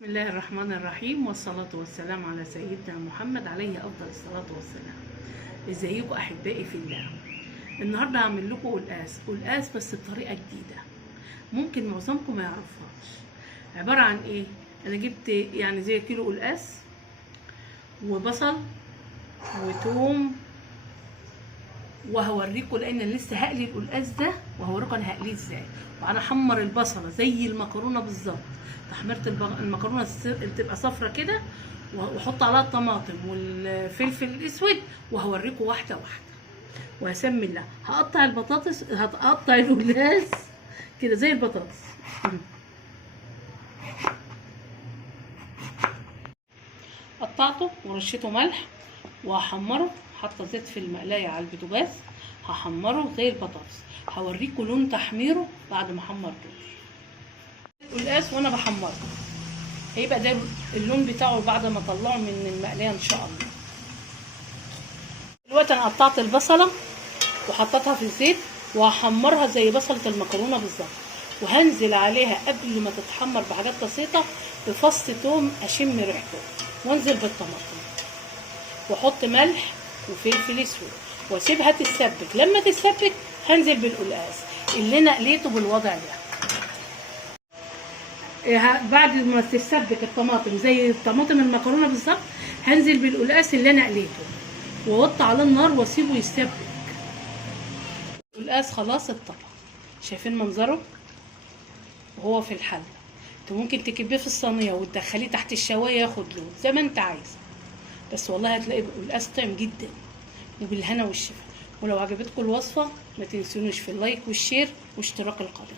بسم الله الرحمن الرحيم، والصلاة والسلام على سيدنا محمد عليه أفضل الصلاة والسلام. ازيكم أحبائي في الله؟ النهاردة هعمل لكم قلقاس بس بطريقة جديدة ممكن معظمكم ما يعرفهاش. عبارة عن ايه؟ أنا جبت يعني زي كيلو قلقاس وبصل وتوم، وهوريكم لان لسه هقلي القلقاس ده وهوريكم انا هقليه ازاي. وانا احمر البصله زي المكرونه بالظبط، تحميره المكرونه تبقى صفرة كده، واحط عليها الطماطم والفلفل الاسود، وهوريكم واحده واحده. وهسمي الله. هقطع البطاطس، هقطع القلقاس كده زي البطاطس. قطعته ورشيته ملح وهحمره، حاطه زيت في المقلايه على البوتاجاز، هحمره زي البطاطس. هوريكم لون تحميره بعد ما حمرته القلقاس وانا بحمره، هيبقى ده اللون بتاعه بعد ما اطلعه من المقلايه ان شاء الله. دلوقتي انا قطعت البصله وحطيتها في الزيت وهحمرها زي بصله المكرونه بالظبط، وهنزل عليها قبل ما تتحمر بحاجات بسيطه بفص توم اشم ريحته، وانزل بالطماطم واحط ملح وفلفل اسود واسيبها تتسبك. لما تتسبك هنزل بالقلقاس اللي انا قليته بالوضع ده. بعد ما تتسبك الطماطم زي طماطم المكرونه بالظبط، هنزل بالقلقاس اللي انا قليته واوطي على النار واسيبه يتسبك. القلقاس خلاص اتطبخ، شايفين منظره وهو في الحله. انت ممكن تكبيه في الصينيه وتدخليه تحت الشوايه ياخد لون زي ما انت عايز، بس والله هتلاقي القلقاس طعم جدا وبالهنا والشفا. ولو عجبتكم الوصفه ما تنسونوش في اللايك والشير واشتراك القناه.